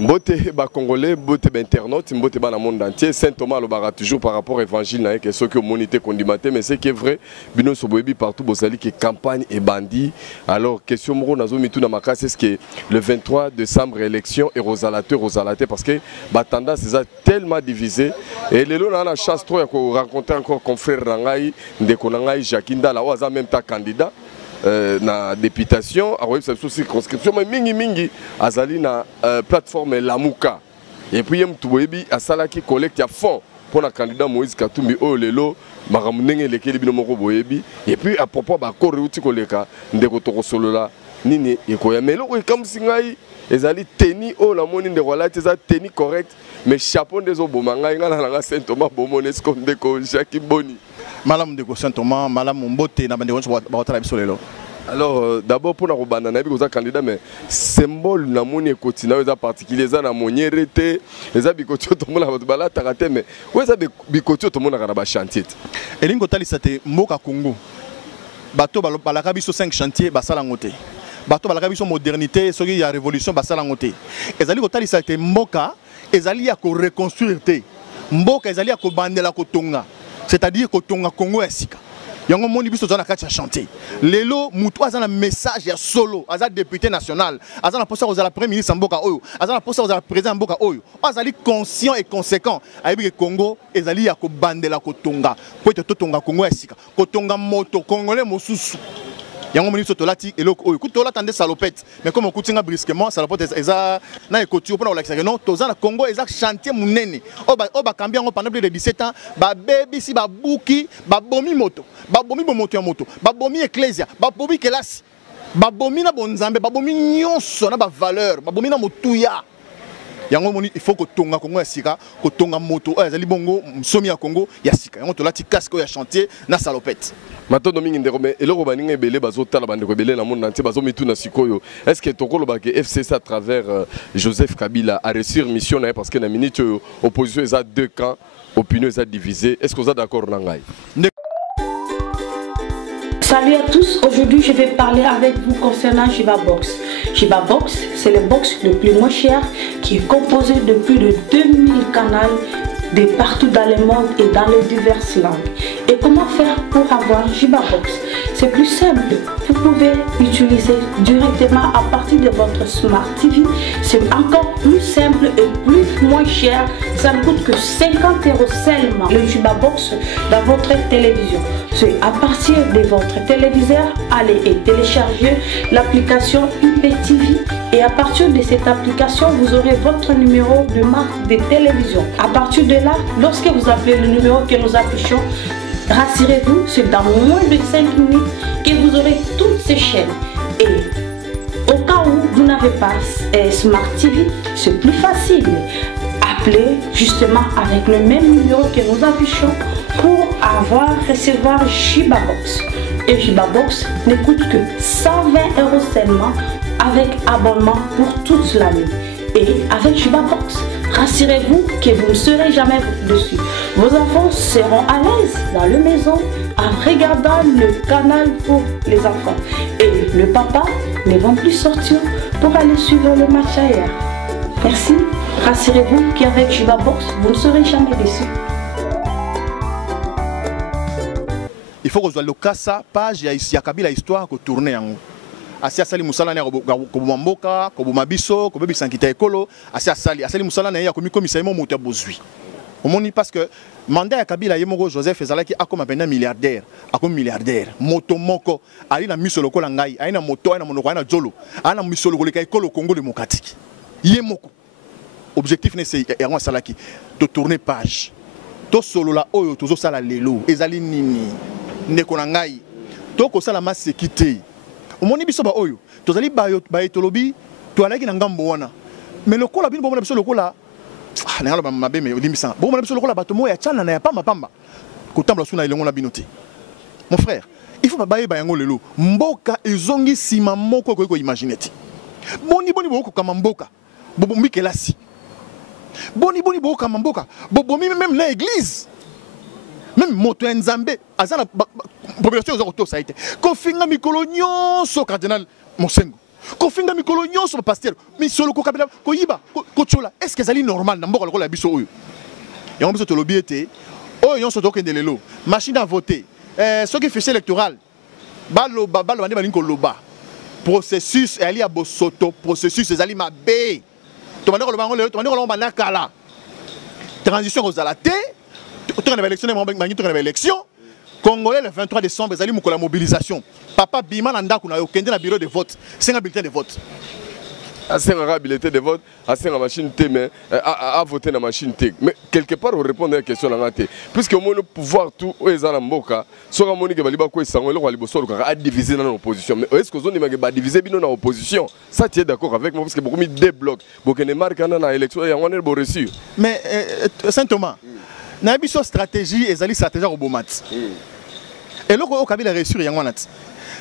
Mbote ba Congolais, mbote ba internautes, mbote ba dans le monde entier. Saint Thomas le bara toujours par rapport à l'évangile na que ceux qui ont monité condimaté, mais c'est qui est vrai, bino soboyebi partout bozali qui campagne et bandit. Alors question moro nazo mitu na makasi est-ce que le 23 décembre élection et Rosalate parce que ba tendance c'est tellement divisé et les lots on a la chance trop de rencontrer encore confrère Rangai ndeko nangai Jakinda là oza même ta candidat. Na députation a une circonscription mais mingi azali na plateforme Lamuka et puis mtuwebi asala qui collecte à fond pour le candidat Moïse Katumbi o lelo maramunenge lekeli bino moko boyebi et puis à propos ba ko reuti koleka ndeko to solola nini ekoya melo comme singai ezali teni o la moni ndeko la teza teni correct mais chapeau des obomanga ngala na Saint Thomas bomone skonde ko Jacques Boni. Malam de Saint Thomas, Malam Mbote, na bande on. Alors d'abord pour la banana bi koza candidat mais symbole na moni continue za particulier za na monyerete eza bikotio to mona bala takate mais weza bikotio to mona kana ba chantier. Elingo talisate mboka Congo. Bato balaka biso 5 chantiers basala ngote. Bato balaka biso modernité soki ya révolution basala ngote. Ezali ko talisate mboka ezali ya ko reconstruire te. Mboka ezali ya ko bandela ko tonga. C'est-à-dire que Tonga Congo est sika. Yango moni biso zana kati ya chanter. Lelo mutu azana message ya solo, azana député national, azana posa ozala premier ministre mboka oyo, azana posa ozala président mboka oyo. Azali conscient et conséquent. Ayebi ke Congo ezali ya ko bandela ko Tonga. Po to Tonga Congo est sika. Ko Tonga moto congolais mosusu. Yango moni soto lati eloko oyo. Kuto la tande salopette. Mais comme on kutinga brusquement salopette eza na ekoti opona olakisa que non, tozana Congo eza chantier munene. Oba kambia ngo pendant plus de 17 ans, ba baby si ba buki, ba bomi moto, ba bomi moto ya moto, ba bomi ecclesia, ba bomi kelasi, ba bomi na bonzambe, ba bomi nyonso na ba valeur, ba bomi na motuya. Yango moni il faut que Tonga Congo ya sika, ko Tonga moto, ezali bongo msomi ya Congo ya sika. Yango to lati casque ya chantier na salopette. Maintenant domingue ndekome eloko baninga ebele bazotala bandeko ebele na monde entier bazomitu na sikoyo est-ce que tokolo ba que FCC à travers Joseph Kabila a réussi mission na parce que na minute opposition eza deux camps opinion eza divisée est-ce que vous êtes d'accord nangai? Salut à tous, aujourd'hui je vais parler avec vous concernant Jibabox. Jibabox, c'est le box le plus moins cher qui est composé de plus de 2000 canaux de partout dans le monde et dans les diverses langues. Et comment faire pour avoir Jibabox? C'est plus simple, vous pouvez utiliser directement à partir de votre Smart TV. C'est encore plus simple et plus moins cher. Ça ne coûte que 50 € seulement le Jibabox dans votre télévision. C'est à partir de votre téléviseur, allez et télécharger l'application IPTV. Et à partir de cette application, vous aurez votre numéro de marque de télévision. À partir de là, lorsque vous appelez le numéro que nous affichons, rassurez-vous, c'est dans moins de 5 minutes que vous aurez toutes ces chaînes. Et au cas où vous n'avez pas Smart TV, c'est plus facile. Appelez justement avec le même numéro que nous affichons pour recevoir Jibabox. Et Jibabox ne coûte que 120 € seulement avec abonnement pour toute l'année. Et avec Jibabox, rassurez-vous que vous ne serez jamais dessus. Vos enfants seront à l'aise dans la maison en regardant le canal pour les enfants. Et le papa ne va plus sortir pour aller suivre le match ailleurs. Merci. Rassurez-vous qu'avec Jibabox, vous ne serez jamais déçus. Il faut que vous ayez la page ya Kabila histoire que tourner en Asia sali musala na ko mboka ko mabiso ko bebi sankita ekolo asia sali musala na ya ko mikomisa mo moto bozui omoni parce que mandat ya Kabila yemoko Joseph ezalaki akoma pena milliardaire akom milliardaire moto moko ali na miso lokola ngai ali na moto ali na monoko ali na jolo ali na miso lokola ekolo Congo démocratique yemoko objectif ne c'est yango salaki de tourner page to solo la oyo tozo sala lelo ezali nini ndeko na ngai to ko sala masekité omoni biso ba oyo tozali ba etolobi to alaki na ngambo wana mais lokola bino bomona biso lokola na ngalo mabe me limbisa bomona biso lokola bato moya chana na ya pamba ko tambla suna ilongo na binote mon frère il faut ba yango lelo mboka ezongi sima moko ko imaginer ti boni boko kama mboka bobo mikelasi boni boka mamboka bomi même l'église même moto nzambe azana population za koto saite kofinga mikolo nyonso cardinal Mosengo kofinga mikolo nyonso pasteur mais solo ko kabila ko yiba ko chola est-ce que zali normal na mboka lokola biso oyo yango biso to lobiete oyo nyonso to kende lelo machine à voter ce qui fichier électoral baloba bandi balingi koloba processus ali ya bosoto processus ezali mabe to bandi koloba ngolo to bandi koloba nakala transition kozala te to na élection bangi to na élection congolais le 23 décembre ezali mukola mobilisation papa bima na ndako na yo kende na bureau de vote singa bulletin de vote un bulletin de vote, une machine T, mais à voter dans la machine T. Mais quelque part, on répond à la question là. Puisque on a le pouvoir tout, on est en Mboka, soit on a diviser dans l'opposition. Mais est-ce que vous avez divisé dans l'opposition? Ça, tu es d'accord avec moi? Parce que beaucoup de débloquent. Beaucoup de marques dans l'élection et on a reçu. Mais Saint-Thomas, il y a une stratégie et une stratégie au Bomat. Et là, on a réussi à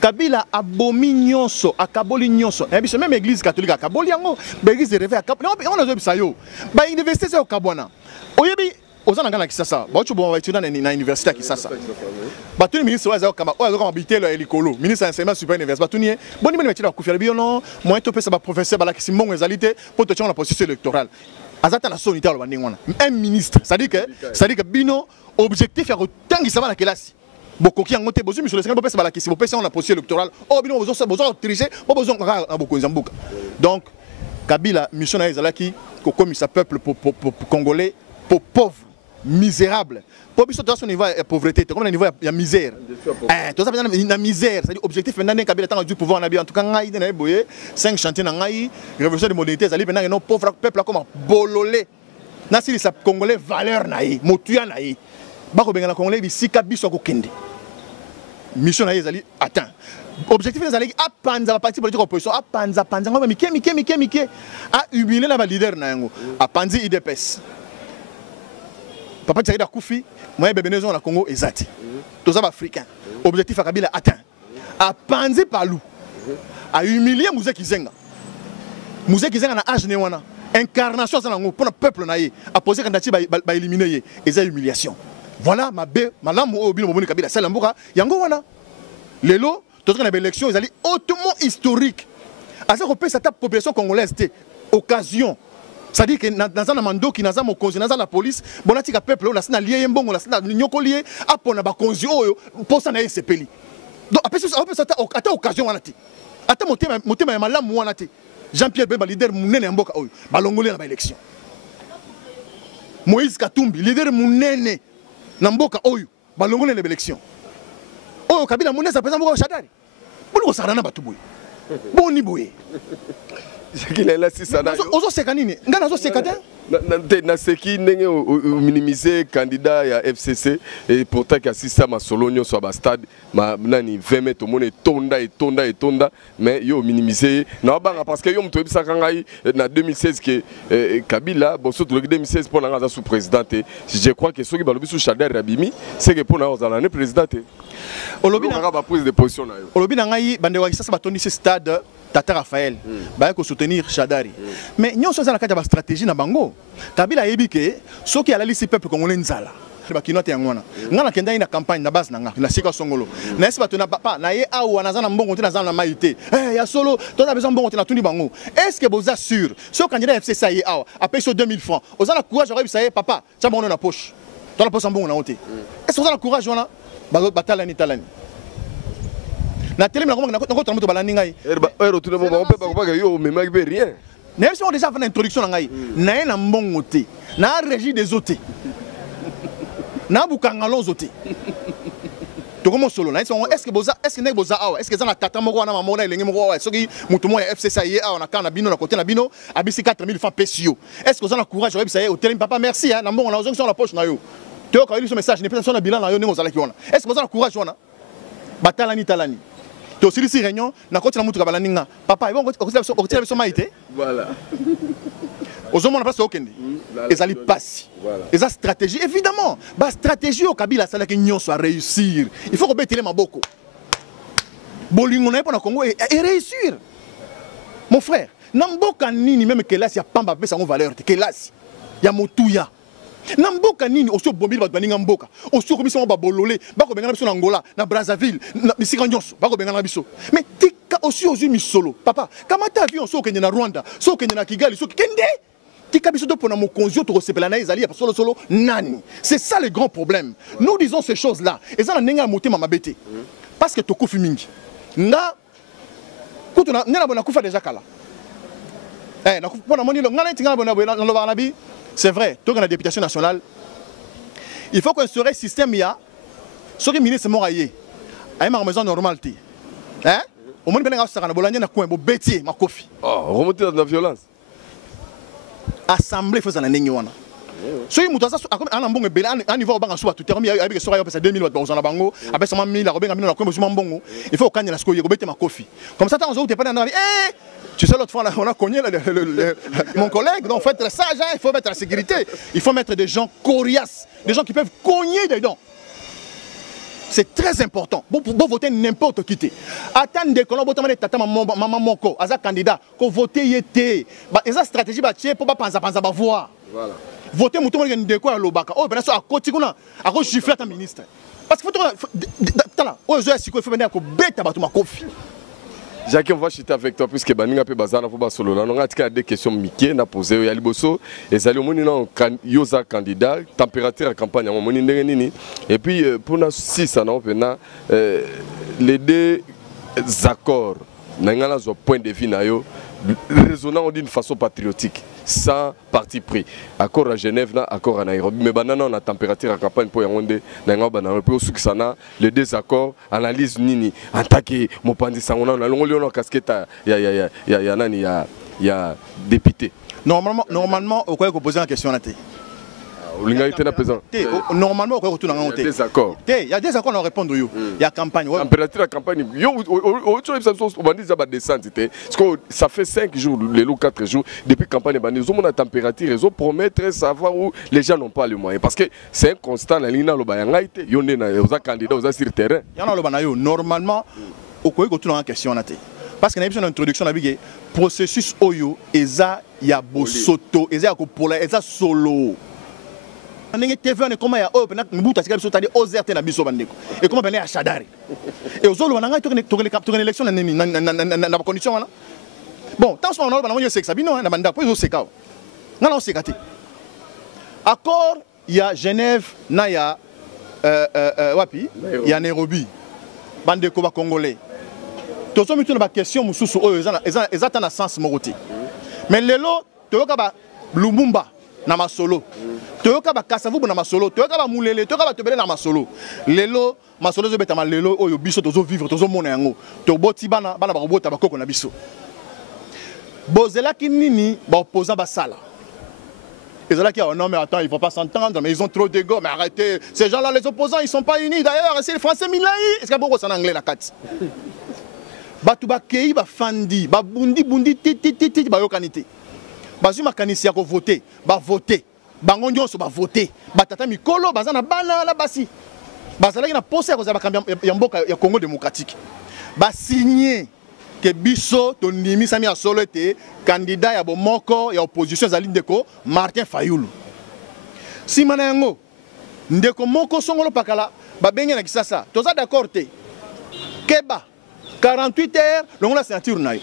Kabila abomi nyonso akaboli nyonso et même église catholique akaboli yango ba église de réveil akaboli on a zo sayo ba université ça okabwana oyebi ozana ngana kisasa ba ocho bon étudiant na université kisasa ba tuni ministre wa za kama o zo habiter le likolo ministre enseignement supérieur université ba tuni boni boni métier akufia biono moyen to pesa ba professeur ba la kisimbo ezalité pour te la position électorale azata na sonité lo bandingwana un ministre ça dit que bino objectif ya kotangisa ba na kelasi bokoki yango te bozu misolo senga bopesa balakisi bopesa on la position électorale oh bino bozo tricher bozo na bokonza mbuka donc Kabila mission na ezalaki ko komisa peuple congolais pour pauvre misérable pour biso to son niveau de pauvreté comme na niveau ya misère to ça na misère c'est-à-dire objectif maintenant Kabila tant du pouvoir na bien en tout cas ngai na boye 5 chantiers na ngai révolution de modernité ezali maintenant non pauvre peuple comme bololé na sili sa congolais valeur na yi motuya na yi bako benga na congolais bisika biso ko kende mission na ezali atteint objectif ezali a panza ba parti politique opposition a panza ngoma mike a humilier na ba leader na yango a panzi IDPS papa Tshisekedi akufi moyen bebenezo na Congo ezati toza ba africain objectif a Kabila atteint a panzi palu a humilier Mouzé Kizenga na âge ne wana incarnation za nango pour le peuple na ye a poser candidature ba éliminer ye eza humiliation. Voilà ma bé malamu o bino moni Kabila sala mboka yango wana lelo tozo na élection ezali hautement historique asa ko pesa ta population congolaise té occasion ça dit que dans un mandoki dans un mokonzi dans la police bonati ka peuple na sina lié mbongo na sina nyoko lié apona ba konzi oyo posa na sepeli donc après ça ata occasion wana té ata motema ya malamu wana té Jean-Pierre Bemba leader munene mboka oyo balongolé na ba élection Moïse Katumbi leader munene na mboka oyo balongole na élection oyo Kabila munesa pesa mboka shadari boni ko sarana batu boye boni boye qu'il est là si ça ozo seka nini ngana zo seka te na seki ndenge minimiser candidat ya FCC et pourtant que assista masolonyo sur ba stade nani 20 mètres mone tonda mais yo minimiser na banga parce que yo mto ebisa kangai na 2016 que Kabila bon surtout 2016 pour nga sous présidente je crois que soki balobi sous Chader Rabimi c'est que pour na ozala ne présidente olobi na ba prise de position na yo olobi na ngai bande wa sasa batondi ce stade Tata Raphaël ba ko soutenir Chadari mais nyon so za na kati ba stratégie na bango Kabila yebi ke soki ala lisi peuple congolais nzala ba kinote yangwana ngana kenda ina campagne na base na nga na sika songolo na esi bato na papa na ye awa na za na mbongo te na za na maïté ya solo to na besoin mbongo te na tundi bango est-ce que boza sûr so candidat FCC ye awa après so 2000 francs oza na courage orebi sa ye papa cha mbongo na poche to na poche mbongo na ote est-ce que oza na courage wana ba talani na télé na ko moto balandi ngai tout le monde on peut pas yo mais mec rien même si on déjà fait l'introduction na ngai na na mbongo te na régie des hôtés na bukangalon zoté to comment solo na est-ce que ne boza awa est-ce que ça na tata moko na maman na elengi moko awa soki mutu mo ya FCC ye awa na kana bino na côté na bino abisi 4000 francs pesio est-ce que vous avez courage oyebi ça ye hôtel papa merci na mbongo na ozongi sur la poche na yo to ka ili so message ne personne na bilan na yo ningo zala ki wana est-ce que vous avez courage wana batalani to sili si réunion na côté na mutu ka balaninga papa ibon ko tira biso maïté voilà ozomona place okende ezali pasi eza stratégie évidemment ba stratégie au Kabila ça la que nyon soit réussir il faut rebetele maboko bolingo na pona Congo et réussir mon frère na mboka nini même que là si pamba pesa ngo valeur te que là ya motuya na mboka nini oso bombili bato baninga mboka oso komisa ba bololé bako bengana biso na Angola na Brazzaville na bisika nyonso bako bengana biso mais tika oso ozu misolo papa kamata avion so kenya na Rwanda so kenya na Kigali so kende tika biso to pona mokonzi to sepela na ezali ya solo solo nani. C'est ça le grand problème. Nous disons ces choses là et ça na nenga motema mabete parce que tokufi mingi nga kutuna nena bona kufa déjà kala na pona moni lo ngana tinga bona na lo banabi. C'est vrai, tout dans la députation nationale, il faut qu'on instaure un système, il y a ce que le ministre Moraye a une maison normale. Hein? Au moins, il y a un bêtier, ma coffee. Oh, remonter dans la violence. Assemblée, il faut s'en aller. So il muta comme un bon bel un niveau au banc soit tout terme avec que sera passé 2000 watts dans bango avec 100 000 la robin na comme sur mbongo il faut kanya la skoye ko bete ma coffee comme ça tant on t'es pas dans tu sais l'autre fois on a cogné mon collègue donc faut être sage il faut mettre la sécurité il faut mettre des gens coriaces des gens qui peuvent cogner dedans. C'est très important. Pour voter n'importe qui. Attendez que l'on vote tata maman moko, aza candidat, qu'on vote yete. Bah, esa stratégie ba tché pour pas penser ba voir. Voilà. Voter mouton ngene de quoi lobaka. Oh ben ça à côté kuna, à cause gifler ta ministre. Parce qu'il faut tala, oh zo siko il faut venir ko beta ba to ma kofi. Jacques, on va chuter avec toi puisque Baninga peut bazar na foba solo. On a des questions Mickey na posé ya liboso et ça le moni na yoza candidat température à campagne mon moni ndenge nini et puis pour na 6 ça na pena les deux accords na ngala zo point de vue na yo résonnant d'une façon patriotique sans parti pris. Accord à Genève, accord à Nairobi. Mais banana on a température à campagne pour yonde na banana pour ceux qui sont le désaccord analyse nini attaquer mon pandi sangona na longo na casquette ya nani ya député. Normalement au quoi poser la question là. Normalement, il y a des accords. Il y a des accords à répondre. Il y a campagne. Température à campagne. Ça fait 5 jours, les 4 jours, depuis la campagne, nous avons la température, ils ont promettre savoir où les gens n'ont pas les moyens. Parce que c'est un constat, il y a des candidats sur le terrain. Normalement, il y a une question. Parce qu'il y a une introduction à le processus Oyo, il y a Bosoto, il y a solo. TV on est comment ya open nak mbuta tika biso tadi ozerte na biso bandeko et comment bene ya shadari et ozolo bananga to élection na condition wana bon tant on a bananga yo sexa bino na banda po yo seka ngana o sekati accord ya Genève na ya wapi ya Nairobi bandeko ba congolais tozo mitu na ba question mususu oyo ezata na sens moroti mais lelo toyoka ba Lumumba na masolo toyoka ba kasavubu na masolo toyoka ba mulele toyoka ba tobele na masolo lelo masolo zo betama lelo oyo biso tozo vivre tozo mona yango to boti bana ba robota ba koko na biso bozela kinini ba opposant ba sala ezala ki non mais attends il faut pas s'entendre mais ils ont trop d'ego mais arrêtez ces gens là les opposants ils sont pas unis d'ailleurs c'est les français milai est-ce que beaucoup en anglais la kat batu ba kei ba fandi ba bundi titi ba yokanité bazu makanisi ya ko voter ba voter bango nyonso ba voter batata mikolo bazana bana la basi bazala na poser ko za bakambia ya mboka ya Congo démocratique ba signer que biso to ndimi sami ya solo ete candidat ya bomoko ya opposition za Lindeko Martin Fayulu simana yango ndeko moko songolo pakala ba benye na kisasa toza d'accord te keba 48 heures longola signature nayo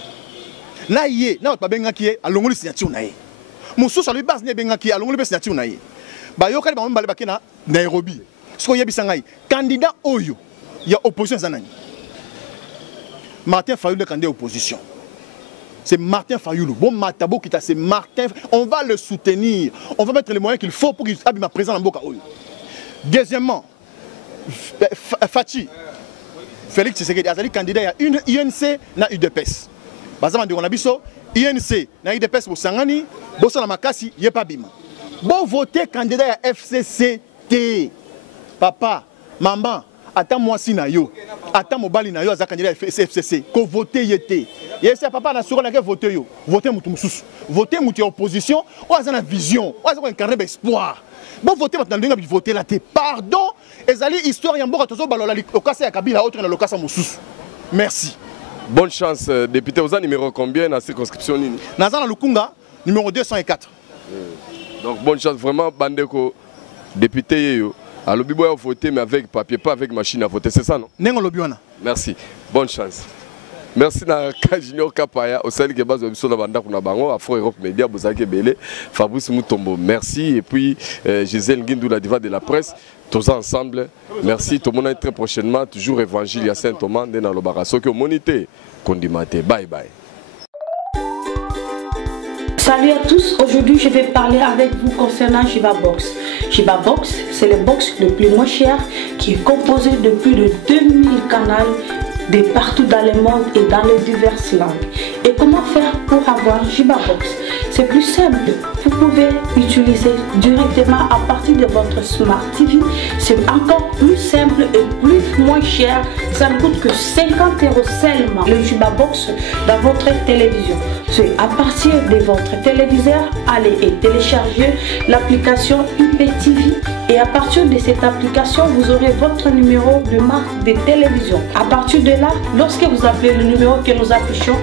na ye na ba benga ki alongoli signature na ye mususu ali base ne benga ki alongoli signature na ye ba yo kali ba mbale bakena Nairobi siko yebisa ngai candidat oyo ya opposition zanani Martin Fayulu le candidat opposition c'est Martin Fayulu bon matabo kita c'est Martin on va le soutenir on va mettre les moyens qu'il faut pour qu'il abima présent dans mboka oyo deuxièmement Fachi Félix Tshisekedi azali candidat ya une UNC na UDPS bazama ndiko na biso INC na IDPS bosangani boso na makasi yepa bima bon voter candidat ya FCCT papa maman ata mwasi na yo ata mobali na yo aza candidat ya FCC ko voter yete yesa papa na sura na ke voter yo voter mutu mususu voter mutu ya opposition ou aza na vision ou aza ko incarner espoir bon voter maintenant ndinga bi voter la te pardon ezali histoire ya mboka tozo balola lokasa ya Kabila autre na lokasa mususu merci. Bonne chance, député. Vous avez numéro combien dans la circonscription? Nazana Lukunga, numéro 204. Donc bonne chance vraiment Bandeko député yo. Alors Bibo a voté mais avec papier pas avec machine à voter, c'est ça non? Nengo lobiona. Merci. Bonne chance. Merci na Junior Kapaya au sein de base de biso na banda kuna bango Afro Europe Media bozaki belé Fabrice Mutombo. Merci et puis Gisèle Nguindou la diva de la presse tous ensemble. Merci tout le monde très prochainement toujours évangile à Saint-Thomas dans le barasso que monité condimate. Bye bye. Salut à tous, aujourd'hui je vais parler avec vous concernant Jiba Box. Jiba Box, c'est le box le plus moins cher qui est composé de plus de 2000 canaux de partout dans le monde et dans les diverses langues. Et comment faire pour avoir Jiba Box? C'est plus simple, vous pouvez utiliser directement à partir de votre Smart TV. C'est encore plus simple et plus moins cher. Ça ne coûte que 50 € seulement le Jiba Box dans votre télévision. C'est à partir de votre téléviseur, allez et télécharger l'application IPTV. Et à partir de cette application, vous aurez votre numéro de marque de télévision. À partir de là, lorsque vous appelez le numéro que nous affichons,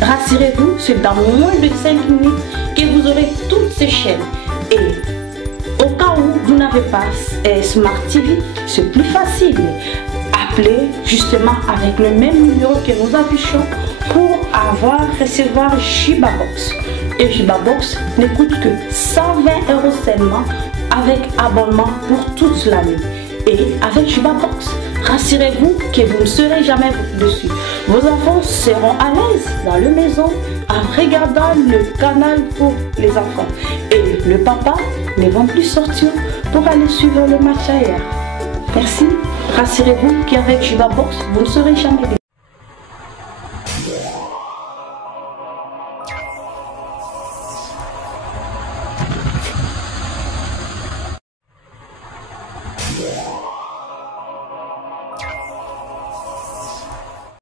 rassurez-vous, c'est dans moins de 5 minutes que vous aurez toutes ces chaînes. Et au cas où vous n'avez pas Smart TV, c'est plus facile. Appelez justement avec le même numéro que nous affichons pour recevoir Jiba Box. Et Jiba Box ne coûte que 120 € seulement avec abonnement pour toute l'année. Et avec Jiba Box, rassurez-vous que vous ne serez jamais dessus. Vos enfants seront à l'aise dans la maison en regardant le canal pour les enfants. Et le papa ne va plus sortir pour aller suivre le match ailleurs. Merci. Rassurez-vous qu'avec Jiba Box, vous ne serez jamais déçus. Yeah.